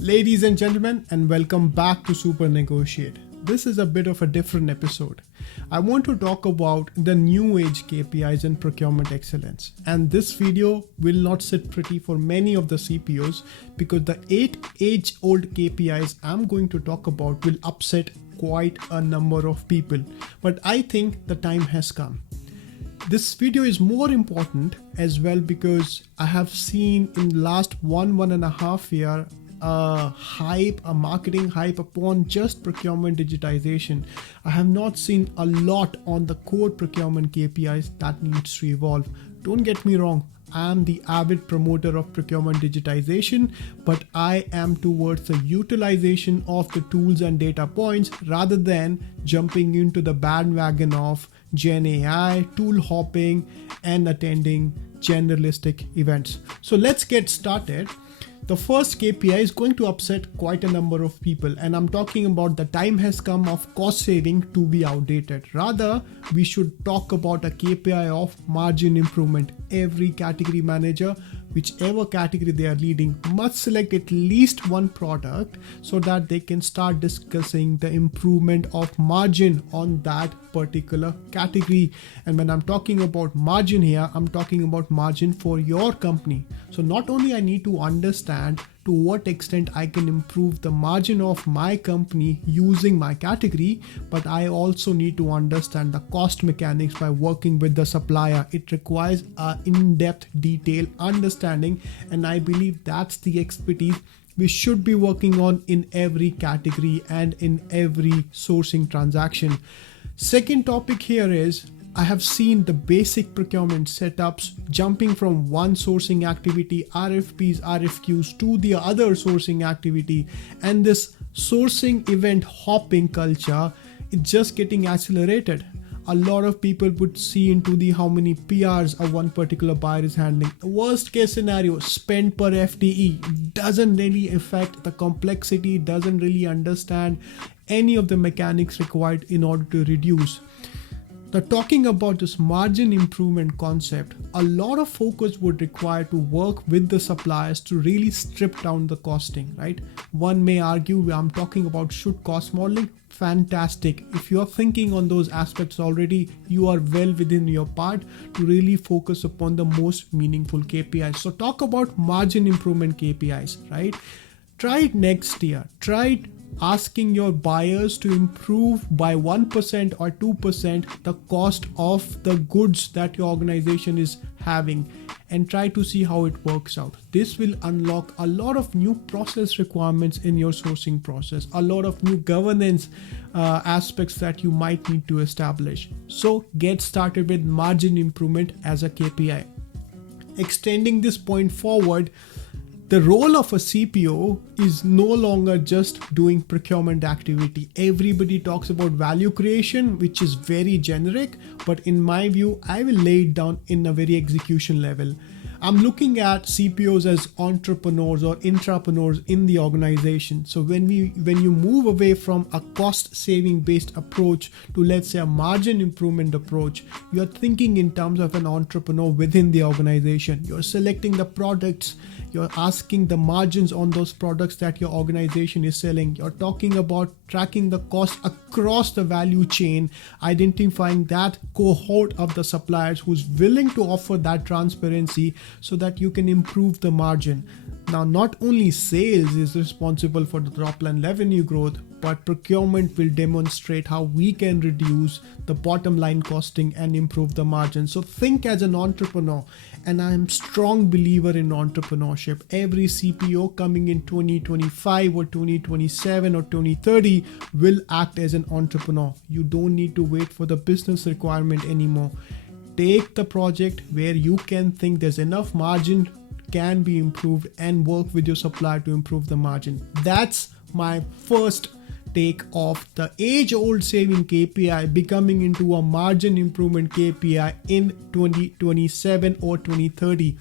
Ladies and gentlemen, and welcome back to Super Negotiate. This is a bit of a different episode. I want to talk about the new age KPIs and procurement excellence. And this video will not sit pretty for many of the CPOs because the 8-age-old KPIs I'm going to talk about will upset quite a number of people. But I think the time has come. This video is more important as well because I have seen in the last one and a half year a marketing hype upon just procurement digitization. I have not seen a lot on the core procurement KPIs that needs to evolve. Don't get me wrong, I am the avid promoter of procurement digitization, but I am towards the utilization of the tools and data points rather than jumping into the bandwagon of Gen AI, tool hopping, and attending generalistic events. So let's get started. The first KPI is going to upset quite a number of people, and I'm talking about the time has come of cost saving to be outdated. Rather, we should talk about a KPI of margin improvement. Every category manager, whichever category they are leading, must select at least one product so that they can start discussing the improvement of margin on that particular category. And when I'm talking about margin here, I'm talking about margin for your company. So not only I need to understand to what extent I can improve the margin of my company using my category, but I also need to understand the cost mechanics by working with the supplier. It requires an in-depth, detailed understanding, and I believe that's the expertise we should be working on in every category and in every sourcing transaction. Second topic here is I have seen the basic procurement setups jumping from one sourcing activity, RFPs, RFQs, to the other sourcing activity, and this sourcing event hopping culture is just getting accelerated. A lot of people would see into the how many PRs a one particular buyer is handling. The worst case scenario, spend per FTE doesn't really affect the complexity, doesn't really understand any of the mechanics required in order to reduce. Now, talking about this margin improvement concept, a lot of focus would require to work with the suppliers to really strip down the costing, right? One may argue I'm talking about should cost modeling. Fantastic. If you are thinking on those aspects already, you are well within your part to really focus upon the most meaningful KPIs. So talk about margin improvement KPIs, right? Try it next year. Try it asking your buyers to improve by 1% or 2% the cost of the goods that your organization is having, and try to see how it works out. This will unlock a lot of new process requirements in your sourcing process, a lot of new governance aspects that you might need to establish. So get started with margin improvement as a KPI. Extending this point forward, the role of a CPO is no longer just doing procurement activity. Everybody talks about value creation, which is very generic, but in my view, I will lay it down in a very execution level. I'm looking at CPOs as entrepreneurs or intrapreneurs in the organization. So when you move away from a cost saving based approach to, let's say, a margin improvement approach, you're thinking in terms of an entrepreneur within the organization. You're selecting the products, you're asking the margins on those products that your organization is selling. You're talking about tracking the cost across the value chain, identifying that cohort of the suppliers who's willing to offer that transparency so that you can improve the margin. Now, not only sales is responsible for the top line revenue growth, but procurement will demonstrate how we can reduce the bottom line costing and improve the margin. So think as an entrepreneur, and I am a strong believer in entrepreneurship. Every CPO coming in 2025 or 2027 or 2030 will act as an entrepreneur. You don't need to wait for the business requirement anymore. Take the project where you can think there's enough margin can be improved and work with your supplier to improve the margin. That's my first take of the age-old saving KPI becoming into a margin improvement KPI in 2027 or 2030.